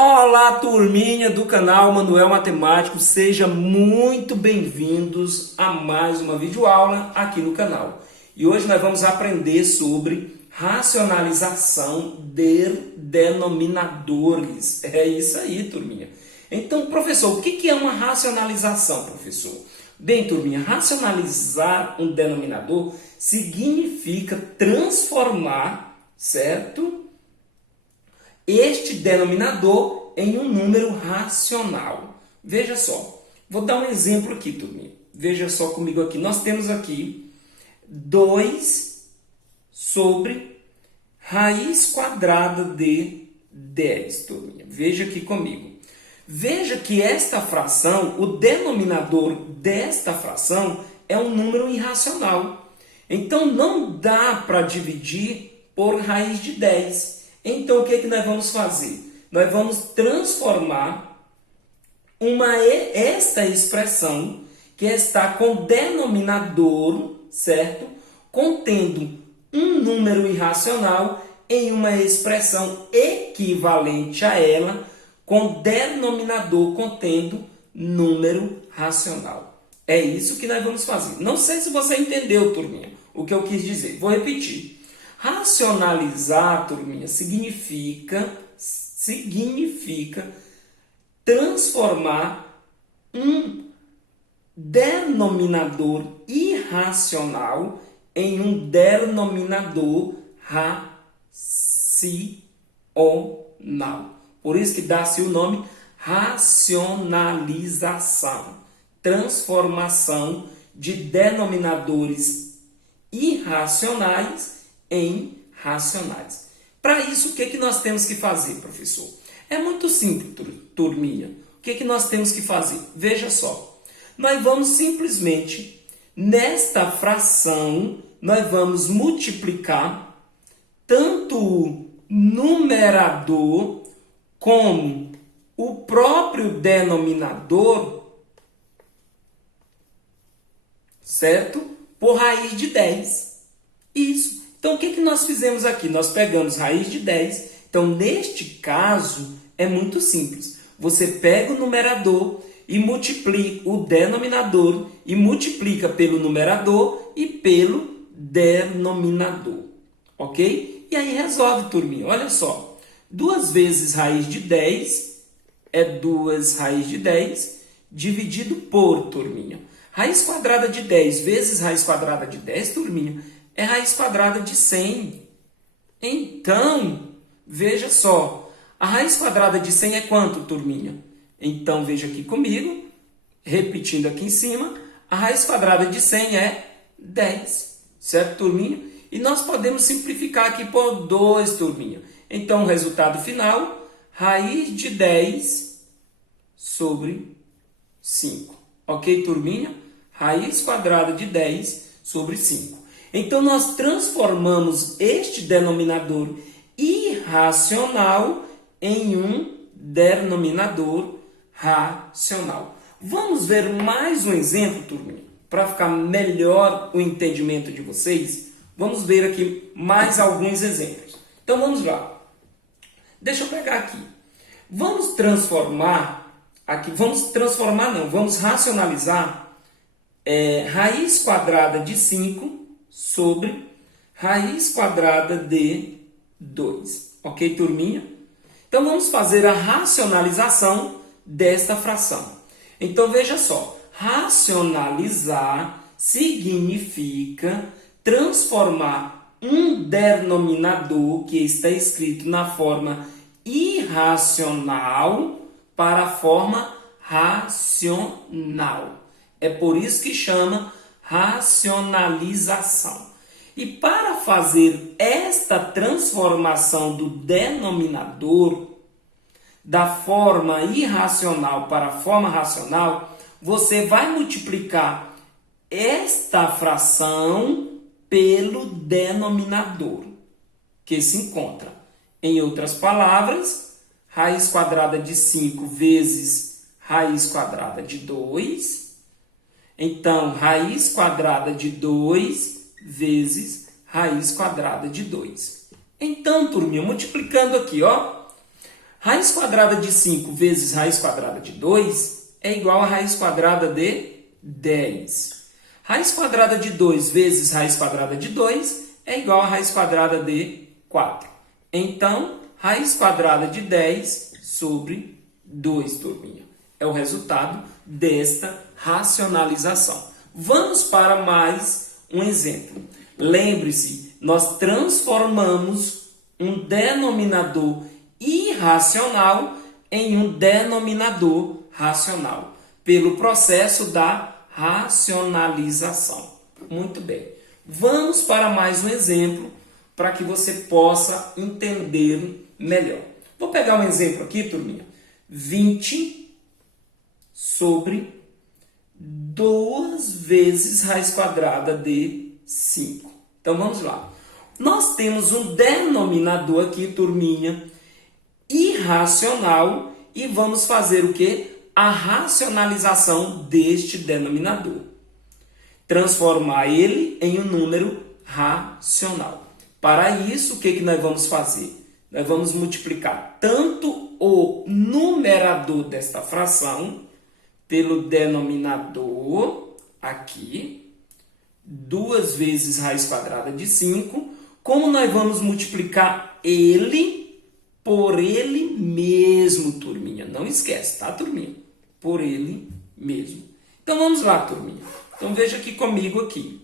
Olá, turminha do canal Manuel Matemático, sejam muito bem-vindos a mais uma videoaula aqui no canal. E hoje nós vamos aprender sobre racionalização de denominadores. É isso aí, turminha. Então, professor, o que é uma racionalização, professor? Bem, turminha, racionalizar um denominador significa transformar, certo? Este denominador em um número racional. Veja só, vou dar um exemplo aqui, turminha. Veja só comigo aqui. Nós temos aqui 2 sobre raiz quadrada de 10, turminha. Veja aqui comigo. Veja que esta fração, o denominador desta fração é um número irracional. Então, não dá para dividir por raiz de 10. Então, o que nós vamos fazer? Nós vamos transformar esta expressão que está com denominador, certo? Contendo um número irracional em uma expressão equivalente a ela com denominador contendo número racional. É isso que nós vamos fazer. Não sei se você entendeu, turminha, o que eu quis dizer. Vou repetir. Racionalizar, turminha, significa transformar um denominador irracional em um denominador racional. Por isso que dá-se o nome racionalização. Transformação de denominadores irracionais em racionais. Para isso, o que nós temos que fazer, professor? É muito simples, turminha. O que nós temos que fazer? Veja só. Nós vamos simplesmente, nesta fração, nós vamos multiplicar tanto o numerador como o próprio denominador, certo? Por raiz de 10. Isso. Então, o que nós fizemos aqui? Nós pegamos raiz de 10. Então, neste caso, é muito simples. Você pega o numerador e multiplica o denominador e multiplica pelo numerador e pelo denominador. Ok? E aí resolve, turminha. Olha só. 2 vezes raiz de 10 é 2 raiz de 10 dividido por, turminha. Raiz quadrada de 10 vezes raiz quadrada de 10, turminha, é raiz quadrada de 100. Então, veja só. A raiz quadrada de 100 é quanto, turminha? Então, veja aqui comigo. Repetindo aqui em cima. A raiz quadrada de 100 é 10. Certo, turminha? E nós podemos simplificar aqui por 2, turminha. Então, o resultado final, raiz de 10 sobre 5. Ok, turminha? Raiz quadrada de 10 sobre 5. Então, nós transformamos este denominador irracional em um denominador racional. Vamos ver mais um exemplo, turminha, para ficar melhor o entendimento de vocês. Vamos ver aqui mais alguns exemplos. Então, vamos lá. Deixa eu pegar aqui. Vamos racionalizar raiz quadrada de 5 sobre raiz quadrada de 2. Ok, turminha? Então, vamos fazer a racionalização desta fração. Então, veja só. Racionalizar significa transformar um denominador que está escrito na forma irracional para a forma racional. É por isso que chama racionalização. E para fazer esta transformação do denominador da forma irracional para a forma racional, você vai multiplicar esta fração pelo denominador que se encontra. Em outras palavras, raiz quadrada de 5 vezes raiz quadrada de 2. Então, raiz quadrada de 2 vezes raiz quadrada de 2. Então, turminha, multiplicando aqui, ó, Raiz quadrada de 5 vezes raiz quadrada de 2 é igual a raiz quadrada de 10. Raiz quadrada de 2 vezes raiz quadrada de 2 é igual a raiz quadrada de 4. Então, raiz quadrada de 10 sobre 2, turminha. É o resultado desta racionalização. Vamos para mais um exemplo. Lembre-se, nós transformamos um denominador irracional em um denominador racional pelo processo da racionalização. Muito bem. Vamos para mais um exemplo para que você possa entender melhor. Vou pegar um exemplo aqui, turminha. 20 sobre 2 vezes raiz quadrada de 5. Então, vamos lá. Nós temos um denominador aqui, turminha, irracional, e vamos fazer o quê? A racionalização deste denominador. Transformar ele em um número racional. Para isso, o que nós vamos fazer? Nós vamos multiplicar tanto o numerador desta fração pelo denominador, aqui, 2 vezes raiz quadrada de 5, como nós vamos multiplicar ele por ele mesmo, turminha. Não esquece, tá, turminha? Por ele mesmo. Então, vamos lá, turminha. Então, veja aqui comigo aqui.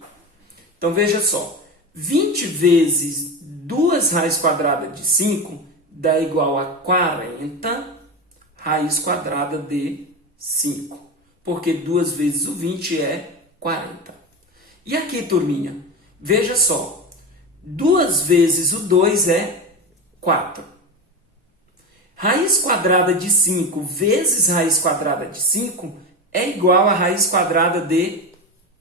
Então, veja só. 20 vezes 2 raiz quadrada de 5 dá igual a 40 raiz quadrada de 5. Porque 2 vezes o 20 é 40. E aqui, turminha, veja só. 2 vezes o 2 é 4. Raiz quadrada de 5 vezes raiz quadrada de 5 é igual a raiz quadrada de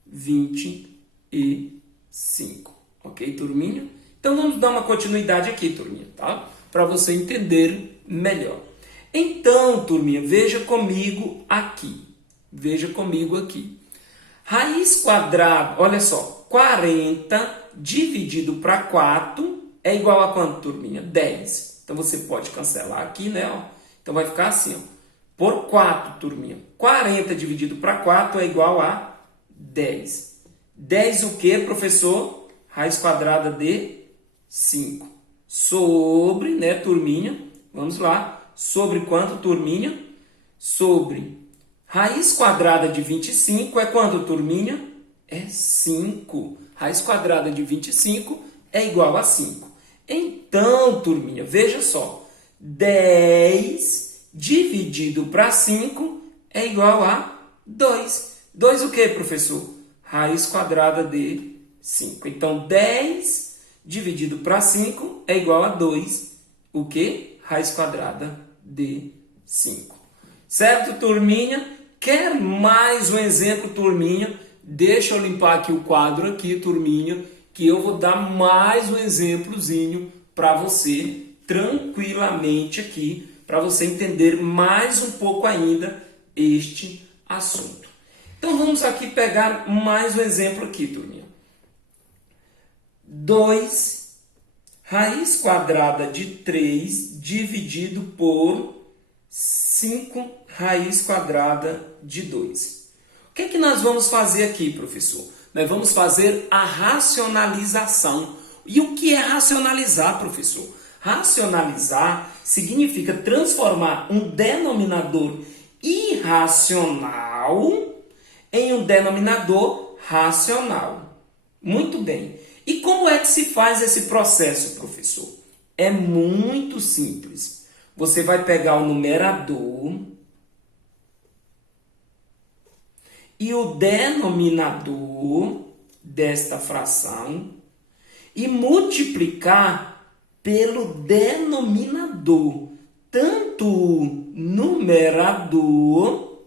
25. Ok, turminha? Então, vamos dar uma continuidade aqui, turminha, tá? Para você entender melhor. Então, turminha, veja comigo aqui. Veja comigo aqui. Raiz quadrada, olha só, 40 dividido para 4 é igual a quanto, turminha? 10. Então, você pode cancelar aqui, né? Ó. Então, vai ficar assim, ó. Por 4, turminha. 40 dividido para 4 é igual a 10. 10 o quê, professor? Raiz quadrada de 5. Sobre, né, turminha? Vamos lá. Sobre quanto, turminha? Sobre raiz quadrada de 25 é quanto, turminha? É 5. Raiz quadrada de 25 é igual a 5. Então, turminha, veja só. 10 dividido para 5 é igual a 2. 2 o quê, professor? Raiz quadrada de 5. Então, 10 dividido para 5 é igual a 2. O quê? Raiz quadrada de 5. Certo, turminha? Quer mais um exemplo, turminha? Deixa eu limpar aqui o quadro aqui, turminha, que eu vou dar mais um exemplozinho para você, tranquilamente aqui, para você entender mais um pouco ainda este assunto. Então, vamos aqui pegar mais um exemplo aqui, turminha. 2 raiz quadrada de 3 dividido por 5 raiz quadrada de 2. O que é que nós vamos fazer aqui, professor? Nós vamos fazer a racionalização. E o que é racionalizar, professor? Racionalizar significa transformar um denominador irracional em um denominador racional. Muito bem. E como é que se faz esse processo, professor? É muito simples. Você vai pegar o numerador e o denominador desta fração e multiplicar pelo denominador, tanto o numerador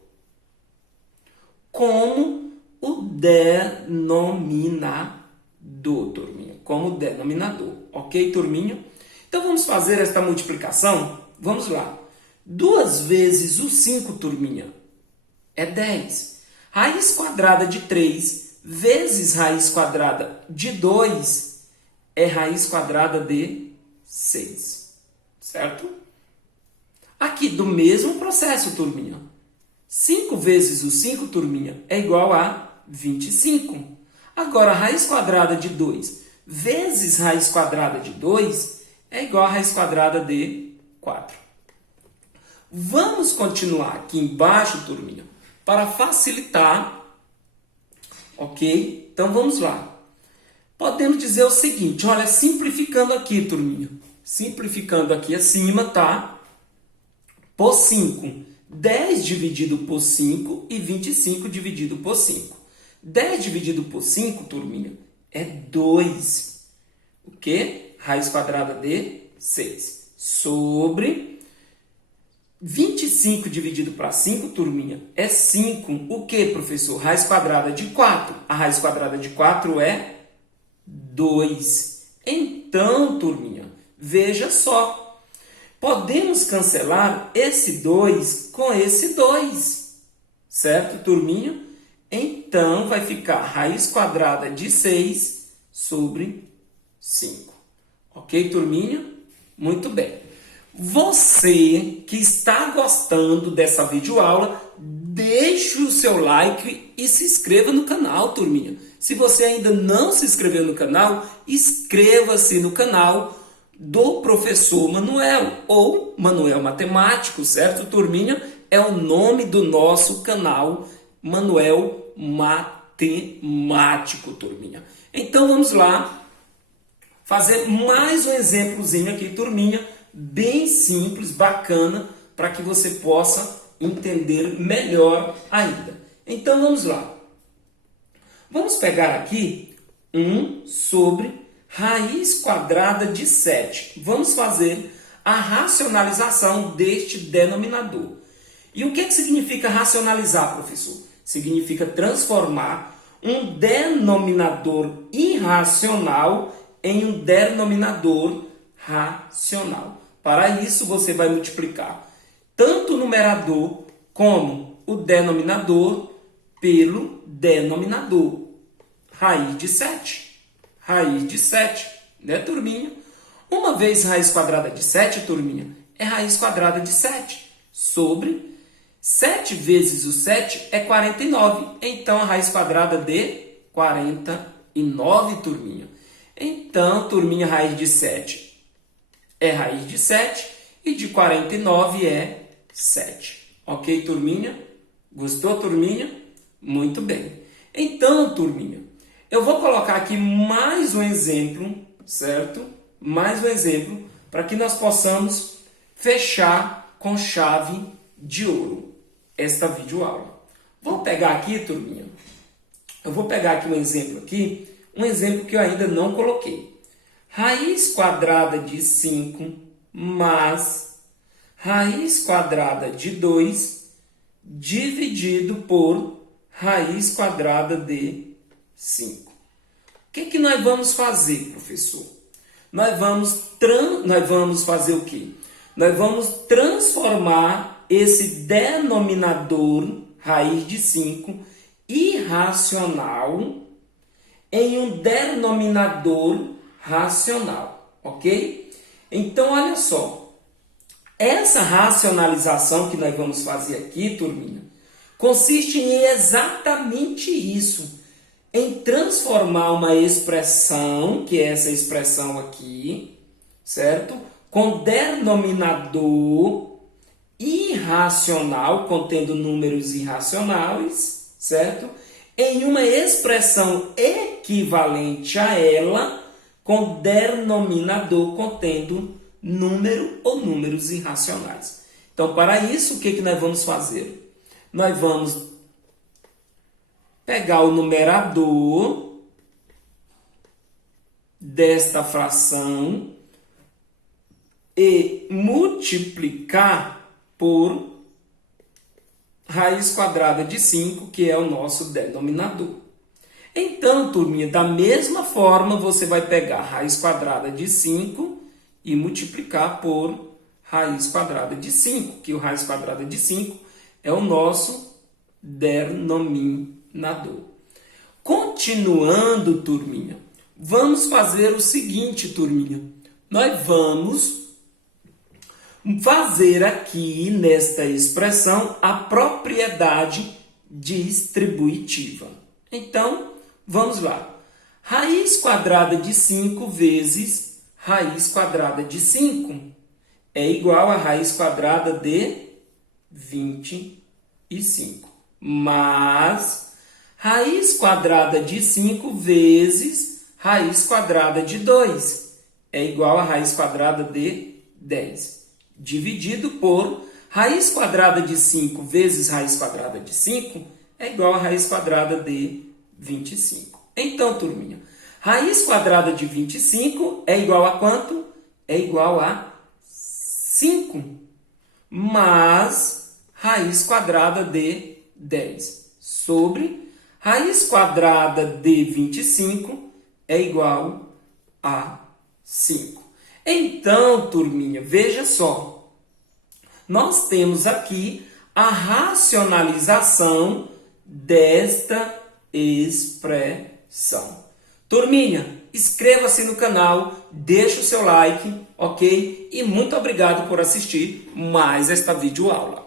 como o denominador, turminha, como denominador. Ok, turminha? Então, vamos fazer esta multiplicação? Vamos lá. 2 vezes o 5, turminha, é 10. Raiz quadrada de 3 vezes raiz quadrada de 2 é raiz quadrada de 6. Certo? Aqui, do mesmo processo, turminha. 5 vezes o 5, turminha, é igual a 25. Agora, a raiz quadrada de 2 vezes raiz quadrada de 2 é igual a raiz quadrada de 4. Vamos continuar aqui embaixo, turminha, para facilitar, ok? Então, vamos lá. Podemos dizer o seguinte, olha, simplificando aqui, turminha. Simplificando aqui acima, tá? Por 5. 10 dividido por 5 e 25 dividido por 5. 10 dividido por 5, turminha, é 2. O quê? Raiz quadrada de 6. Sobre 25 dividido para 5, turminha, é 5. O que, professor? Raiz quadrada de 4. A raiz quadrada de 4 é 2. Então, turminha, veja só. Podemos cancelar esse 2 com esse 2. Certo, turminha? Então, vai ficar raiz quadrada de 6 sobre 5. Ok, turminha? Muito bem. Você que está gostando dessa videoaula, deixe o seu like e se inscreva no canal, turminha. Se você ainda não se inscreveu no canal, inscreva-se no canal do professor Manuel, ou Manuel Matemático, certo, turminha? É o nome do nosso canal, Manuel Matemático, turminha. Então, vamos lá fazer mais um exemplozinho aqui, turminha, bem simples, bacana, para que você possa entender melhor ainda. Então, vamos lá. Vamos pegar aqui 1 sobre raiz quadrada de 7. Vamos fazer a racionalização deste denominador. E o que significa racionalizar, professor? Significa transformar um denominador irracional em um denominador racional. Para isso, você vai multiplicar tanto o numerador como o denominador pelo denominador. Raiz de 7. Raiz de 7, né, turminha? Uma vez raiz quadrada de 7, turminha, é raiz quadrada de 7. Sobre 7 vezes o 7 é 49. Então, a raiz quadrada de 49, turminha. Então, turminha, raiz de 7 é raiz de 7 e de 49 é 7. Ok, turminha? Gostou, turminha? Muito bem. Então, turminha, eu vou colocar aqui mais um exemplo, certo? Mais um exemplo para que nós possamos fechar com chave de ouro esta videoaula. Vou pegar aqui, turminha, eu vou pegar aqui um exemplo que eu ainda não coloquei. Raiz quadrada de 5 mais raiz quadrada de 2 dividido por raiz quadrada de 5. O que nós vamos fazer, professor? Nós vamos fazer o quê? Nós vamos transformar esse denominador, raiz de 5, irracional, em um denominador racional, ok? Então, olha só. Essa racionalização que nós vamos fazer aqui, turminha, consiste em exatamente isso, em transformar uma expressão, que é essa expressão aqui, certo? Com denominador irracional, contendo números irracionais, certo? Em uma expressão equivalente a ela, com denominador contendo número ou números irracionais. Então, para isso, o que nós vamos fazer? Nós vamos pegar o numerador desta fração e multiplicar por raiz quadrada de 5, que é o nosso denominador. Então, turminha, da mesma forma, você vai pegar raiz quadrada de 5 e multiplicar por raiz quadrada de 5, que o raiz quadrada de 5 é o nosso denominador. Continuando, turminha, vamos fazer o seguinte, turminha. Nós vamos fazer aqui nesta expressão a propriedade distributiva. Então, vamos lá. Raiz quadrada de 5 vezes raiz quadrada de 5 é igual a raiz quadrada de 25. Mas raiz quadrada de 5 vezes raiz quadrada de 2 é igual a raiz quadrada de 10. Dividido por raiz quadrada de 5 vezes raiz quadrada de 5 é igual a raiz quadrada de 25. Então, turminha, raiz quadrada de 25 é igual a quanto? É igual a 5. Mas raiz quadrada de 10 sobre raiz quadrada de 25 é igual a 5. Então, turminha, veja só. Nós temos aqui a racionalização desta expressão. Turminha, inscreva-se no canal, deixe o seu like, ok? E muito obrigado por assistir mais esta videoaula.